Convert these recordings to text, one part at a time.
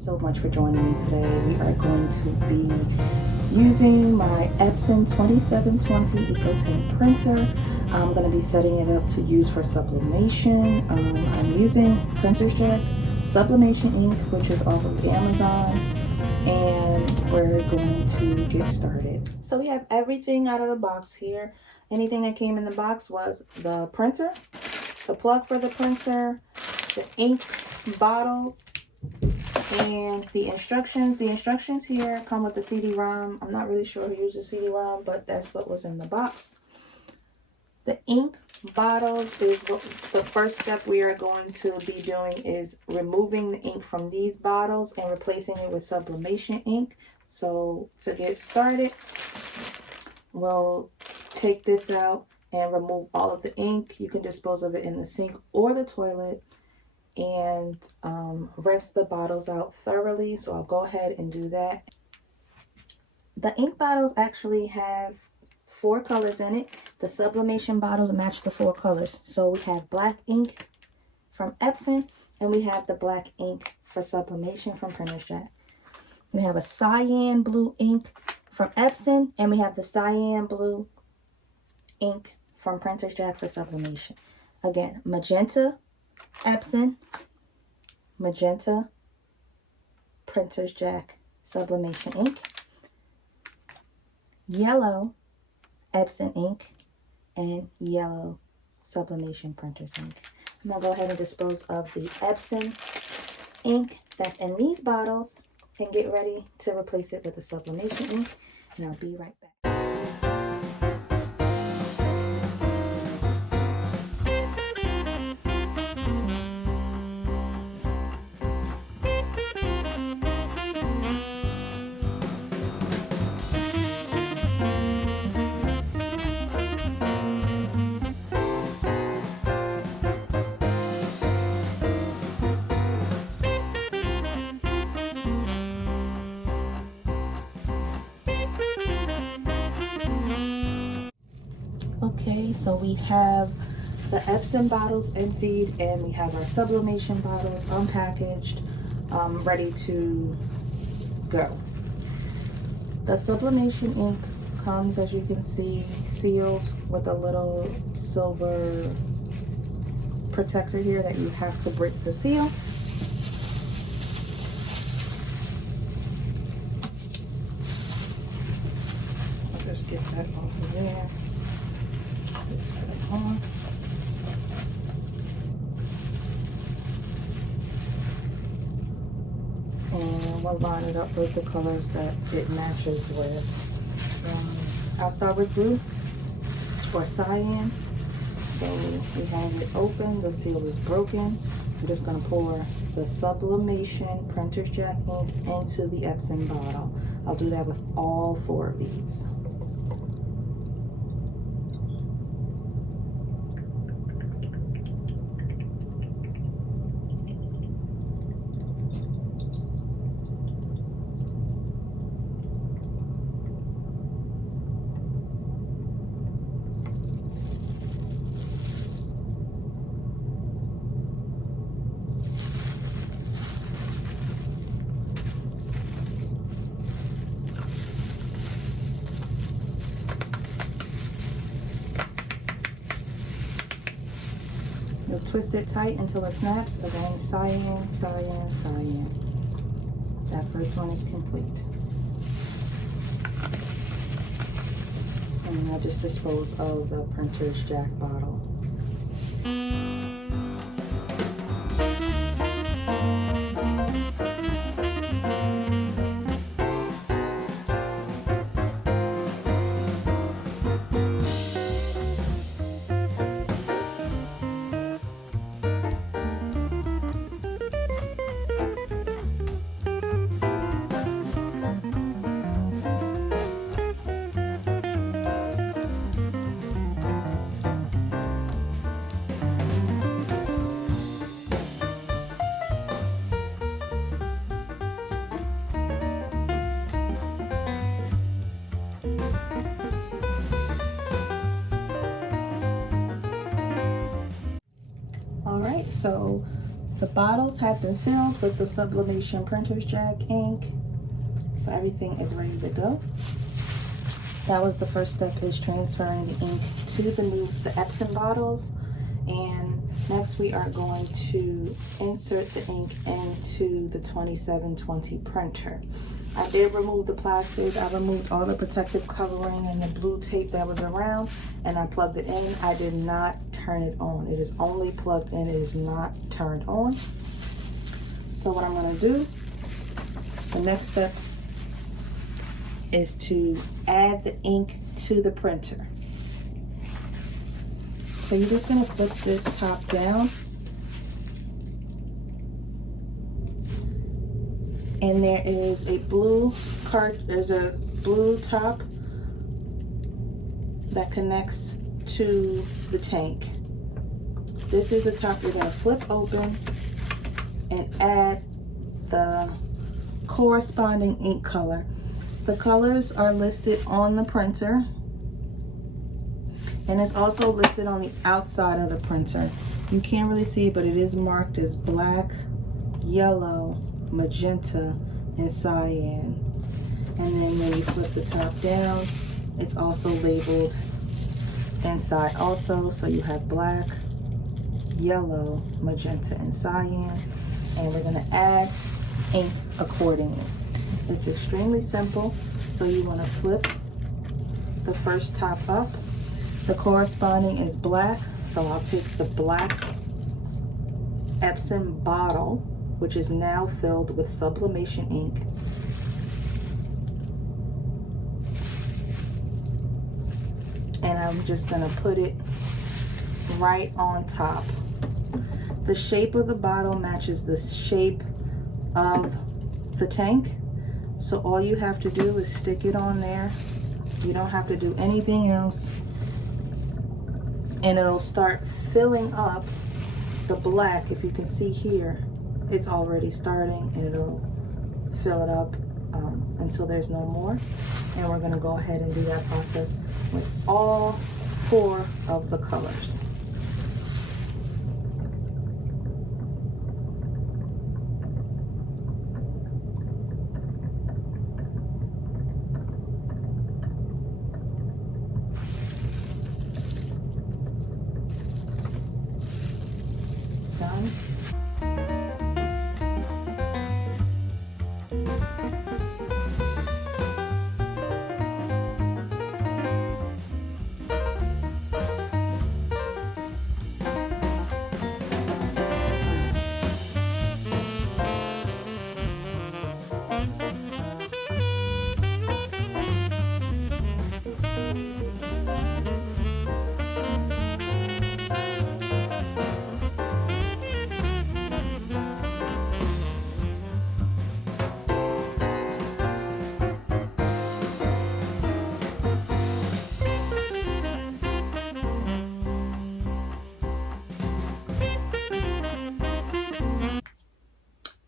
so much for joining me today. We are going to be using my Epson 2720 EcoTint printer. I'm going to be setting it up to use for sublimation. I'm using Printer's Jack Sublimation ink, which is off of Amazon, and we're going to get started. So we have everything out of the box here. Anything that came in the box was the printer, the plug for the printer, the ink bottles, and the instructions. The instructions here come with the CD-ROM. I'm not really sure who uses CD-ROM, but that's what was in the box. The ink bottles is what the first step we are going to be doing, is removing the ink from these bottles and replacing it with sublimation ink. So to get started, we'll take this out and remove all of the ink. You can dispose of it in the sink or the toilet, and rinse the bottles out thoroughly. So I'll go ahead and do that. The ink bottles actually have 4 colors in it. The sublimation bottles match the 4 colors. So we have black ink from Epson, and we have the black ink for sublimation from Printer's Jack. We have a cyan blue ink from Epson, and we have the cyan blue ink from Printer's Jack for sublimation. Again, magenta Epson, magenta Printer's Jack sublimation ink, yellow Epson ink, and yellow sublimation printer's ink. I'm going to go ahead and dispose of the Epson ink that's in these bottles and get ready to replace it with the sublimation ink, and I'll be right back. Okay, so we have the Epson bottles emptied, and we have our sublimation bottles unpackaged, ready to go. The sublimation ink comes, as you can see, sealed with a little silver protector here that you have to break the seal. I'll just get that off of there. Just put it on. And we'll line it up with the colors that it matches with. I'll start with blue or cyan. So we have it open, the seal is broken. I'm just going to pour the sublimation Printer's Jack ink into the Epson bottle. I'll do that with all 4 of these. You'll twist it tight until it snaps. Again, cyan, cyan, cyan. That first one is complete. And I'll just dispose of the Printer's Jack bottle. So The bottles have been filled with the Sublimation Printer's Jack ink, so everything is ready to go. That was the first step, is transferring the ink to the Epson bottles. And next we are going to insert the ink into the 2720 printer. I did remove the plastic. I removed all the protective covering and the blue tape that was around, and I plugged it in. I did not turn it on. It is only plugged in. It is not turned on. So what I'm going to do, the next step is to add the ink to the printer. So you're just going to flip this top down, and there is a blue there's a blue top that connects to the tank. This is the top we're going to flip open and add the corresponding ink color. The colors are listed on the printer, and it's also listed on the outside of the printer. You can't really see it, but it is marked as black, yellow, magenta, and cyan. And then when you flip the top down, it's also labeled inside also. So you have black, yellow, magenta, and cyan. And we're gonna add ink accordingly. It's extremely simple. So you wanna flip the first top up. The corresponding is black, so I'll take the black Epson bottle, which is now filled with sublimation ink, and I'm just gonna put it right on top. The shape of the bottle matches the shape of the tank, so all you have to do is stick it on there. You don't have to do anything else, and it'll start filling up the black. If you can see here, it's already starting, and it'll fill it up until there's no more. And we're going to go ahead and do that process with all 4 of the colors. Done.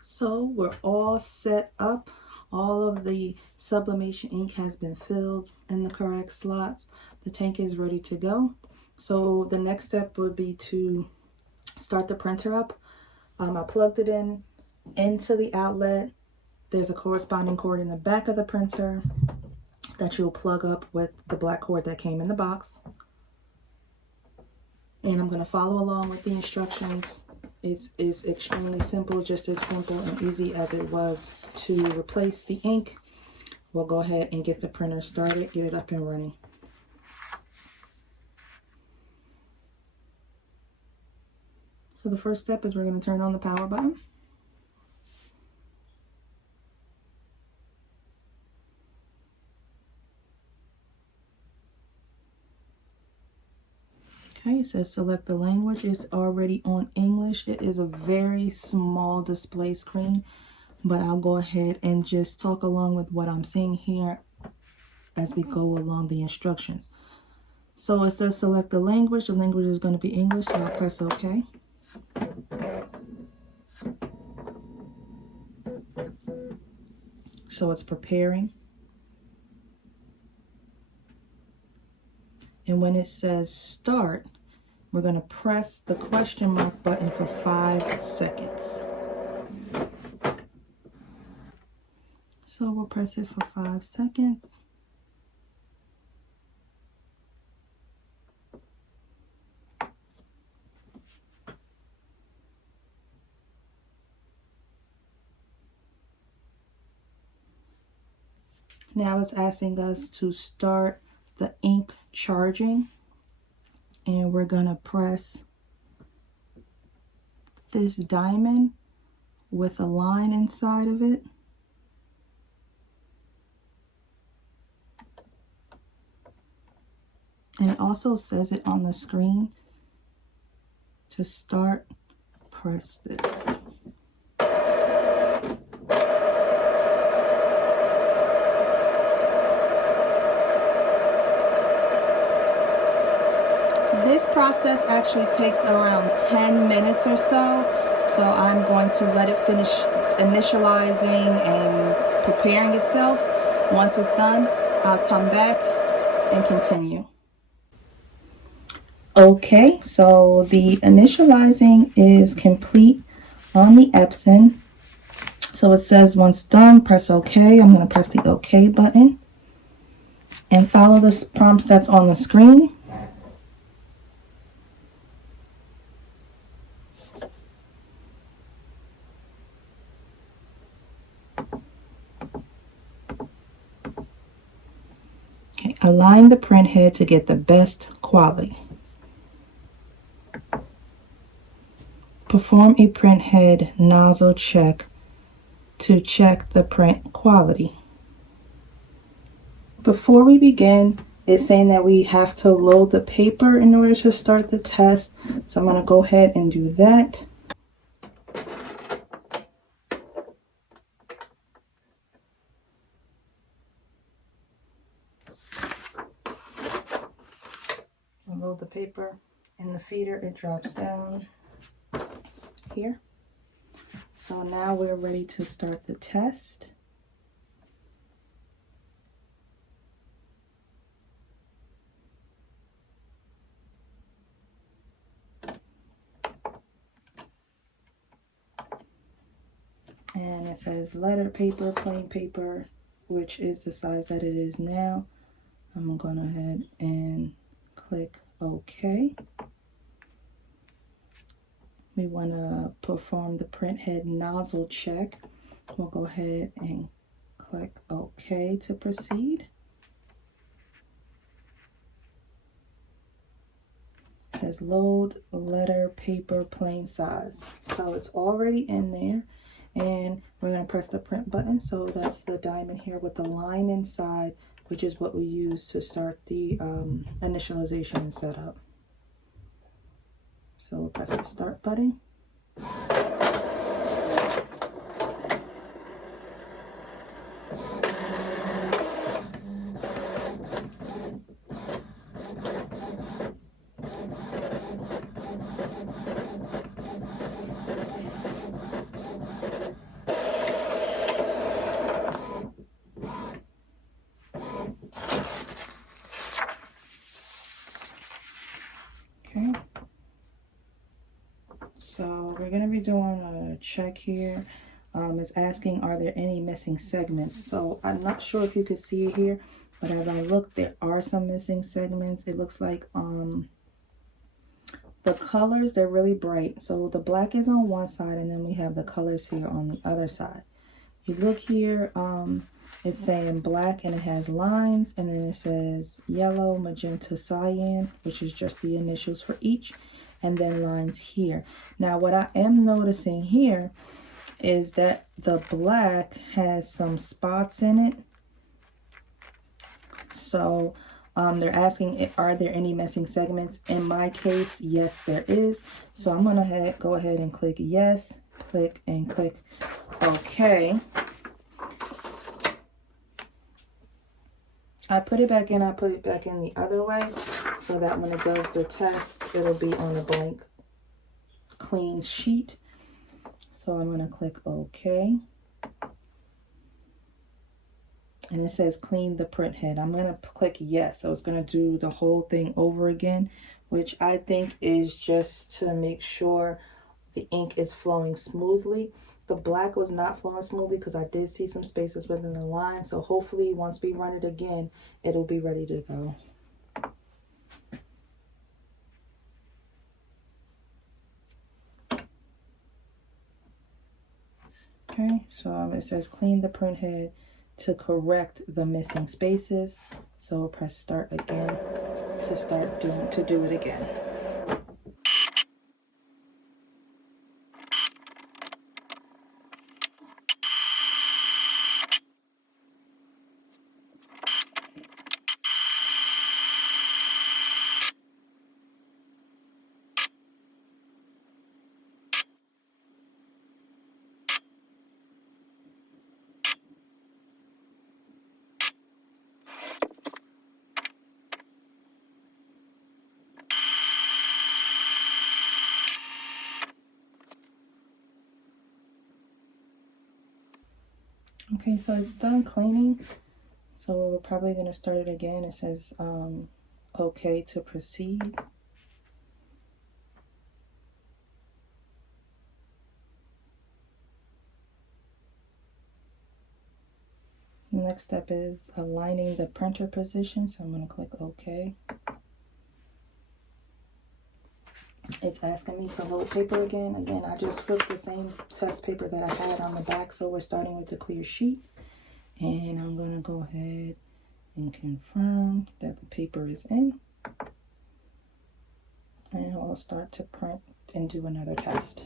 So we're all set up. All of the sublimation ink has been filled in the correct slots. The tank is ready to go. So the next step would be to start the printer up. I plugged it into the outlet. There's a corresponding cord in the back of the printer that you'll plug up with the black cord that came in the box. And I'm going to follow along with the instructions. It's extremely simple, just as simple and easy as it was to replace the ink. We'll go ahead and get the printer started, get it up and running. So the first step is we're going to turn on the power button. Okay, it says select the language. It's already on English. It is a very small display screen, but I'll go ahead and just talk along with what I'm seeing here as we go along the instructions. So it says select the language. The language is going to be English, so I'll press OK. So it's preparing. And when it says start, we're going to press the question mark button for 5 seconds. So we'll press it for 5 seconds. Now it's asking us to start the ink charging, and we're going to press this diamond with a line inside of it. And it also says it on the screen to start. Press this. This process actually takes around 10 minutes or so. So I'm going to let it finish initializing and preparing itself. Once it's done, I'll come back and continue. Okay, so the initializing is complete on the Epson. So it says once done, press OK. I'm going to press the OK button and follow the prompts that's on the screen. Okay, align the print head to get the best quality. Perform a print head nozzle check to check the print quality. Before we begin, it's saying that we have to load the paper in order to start the test. So I'm going to go ahead and do that. I'll load the paper in the feeder. It drops down here. So now we're ready to start the test. And it says letter paper, plain paper, which is the size that it is now. I'm going to go ahead and click OK. We want to perform the print head nozzle check. We'll go ahead and click OK to proceed. It says load letter paper plain size. So it's already in there. And we're going to press the print button. So that's the diamond here with the line inside, which is what we use to start the initialization and setup. So we'll press the start button. Okay. So we're going to be doing a check here. It's asking, are there any missing segments? So I'm not sure if you could see it here, but as I look, there are some missing segments. It looks like the colors, they're really bright. So the black is on one side, and then we have the colors here on the other side. If you look here, it's saying black and it has lines, and then it says yellow, magenta, cyan, which is just the initials for each, and then lines here. Now what I am noticing here is that the black has some spots in it. So they're asking, are there any missing segments? In my case, yes, there is. So I'm gonna go ahead and click yes, click OK. I put it back in the other way so that when it does the test, it'll be on a blank, clean sheet. So I'm going to click OK. And it says clean the print head. I'm going to click yes. So it's going to do the whole thing over again which I think is just to make sure the ink is flowing smoothly. The black was not flowing smoothly because I did see some spaces within the line. So hopefully once we run it again, it'll be ready to go. Okay, so it says clean the print head to correct the missing spaces. So press start again to do it again. Okay, so it's done cleaning. So we're probably going to start it again. It says okay to proceed. The next step is aligning the printer position. So I'm going to click OK. It's asking me to load paper again. Again, I just flipped the same test paper that I had on the back. So we're starting with the clear sheet. And I'm going to go ahead and confirm that the paper is in. And I'll start to print and do another test.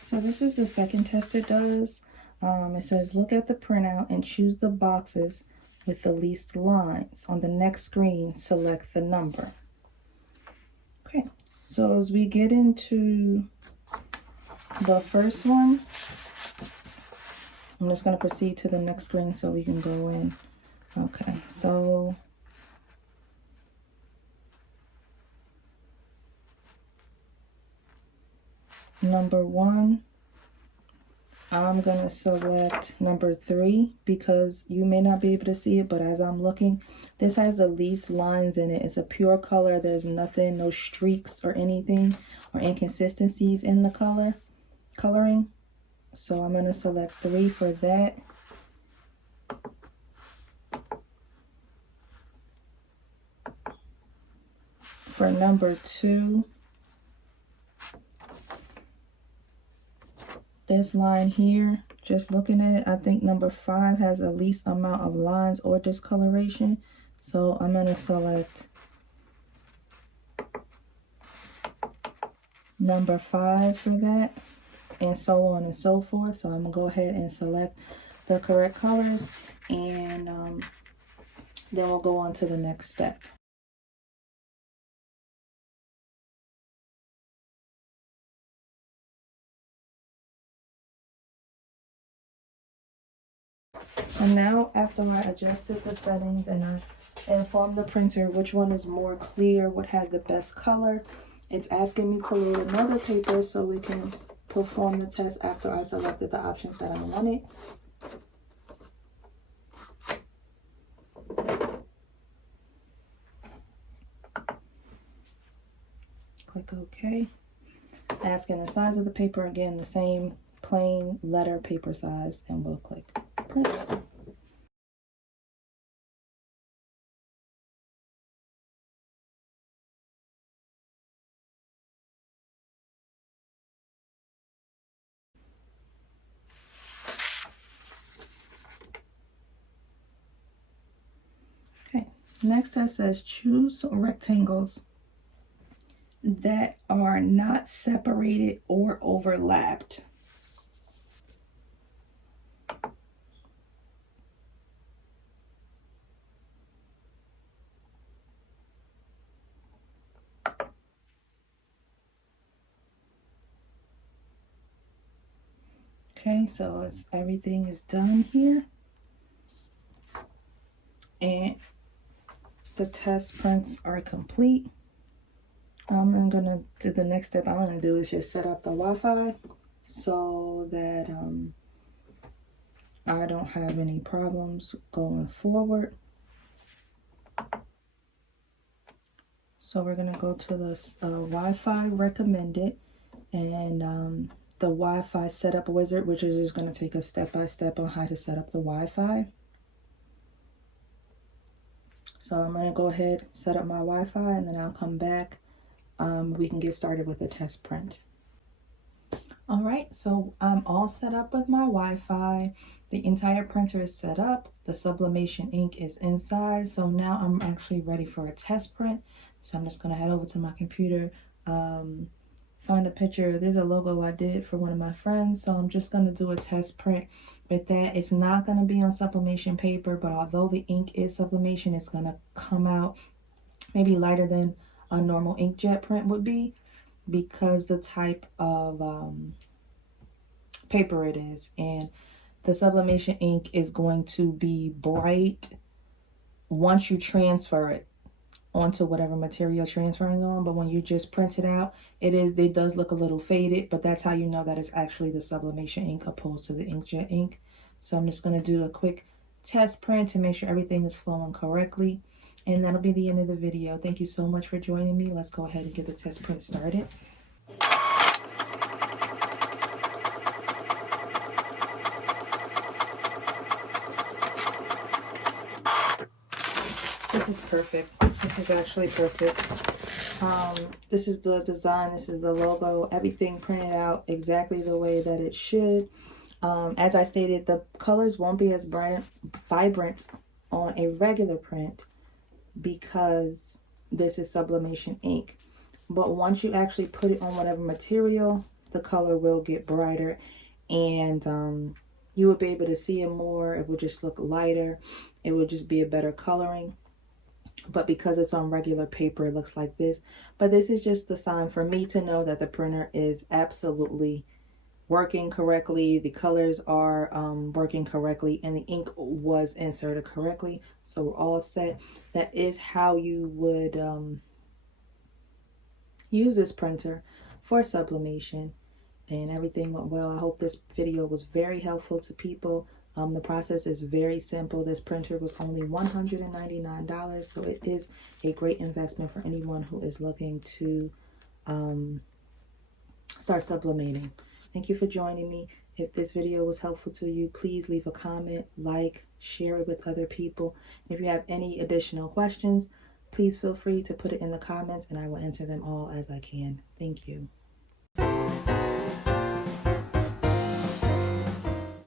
So this is the second test it does. It says look at the printout and choose the boxes with the least lines. On the next screen, select the number. Okay, so as we get into the first one, I'm just going to proceed to the next screen so we can go in. Okay, so number 1, I'm going to select number 3 because you may not be able to see it, but as I'm looking, this has the least lines in it. It's a pure color. There's nothing, no streaks or anything or inconsistencies in the coloring. So I'm going to select 3 for that. For number 2, this line here, just looking at it, I think number 5 has the least amount of lines or discoloration. So I'm going to select number 5 for that, and so on and so forth. So I'm going to go ahead and select the correct colors, and then we'll go on to the next step. And now after I adjusted the settings and I informed the printer which one is more clear, what had the best color, it's asking me to load another paper so we can perform the test after I selected the options that I wanted. Click OK. Asking the size of the paper, again the same plain letter paper size, and we'll click print. Okay, next test says choose rectangles that are not separated or overlapped. Okay, so everything is done here. And the test prints are complete. I'm gonna do the next step I'm gonna do is just set up the Wi-Fi so that I don't have any problems going forward. So we're gonna go to the Wi-Fi recommended, and the Wi-Fi setup wizard, which is just gonna take us step by step on how to set up the Wi-Fi. So I'm gonna go ahead, set up my Wi-Fi, and then I'll come back. We can get started with the test print. All right, so I'm all set up with my Wi-Fi. The entire printer is set up. The sublimation ink is inside. So now I'm actually ready for a test print. So I'm just gonna head over to my computer, find a picture. There's a logo I did for one of my friends. So I'm just gonna do a test print with that. It's not gonna be on sublimation paper, but although the ink is sublimation, it's gonna come out maybe lighter than a normal inkjet print would be, because the type of paper it is. And the sublimation ink is going to be bright once you transfer it onto whatever material you're transferring on, but when you just print it out, it does look a little faded, but that's how you know that it's actually the sublimation ink opposed to the inkjet ink. So I'm just going to do a quick test print to make sure everything is flowing correctly, and that'll be the end of the video. Thank you so much for joining me. Let's go ahead and get the test print started. This is perfect. This is actually perfect. This is the design. This is the logo. Everything printed out exactly the way that it should. As I stated, the colors won't be as vibrant on a regular print because this is sublimation ink. But once you actually put it on whatever material, the color will get brighter, and you will be able to see it more. It will just look lighter. It will just be a better coloring. But because it's on regular paper, it looks like this. But this is just the sign for me to know that the printer is absolutely working correctly. The colors are working correctly, and the ink was inserted correctly. So we're all set. That is how you would use this printer for sublimation, and everything went well. I hope this video was very helpful to people. The process is very simple. This printer was only $199, so it is a great investment for anyone who is looking to start sublimating. Thank you for joining me. If this video was helpful to you, please leave a comment, like, share it with other people. If you have any additional questions, please feel free to put it in the comments, and I will answer them all as I can. Thank you.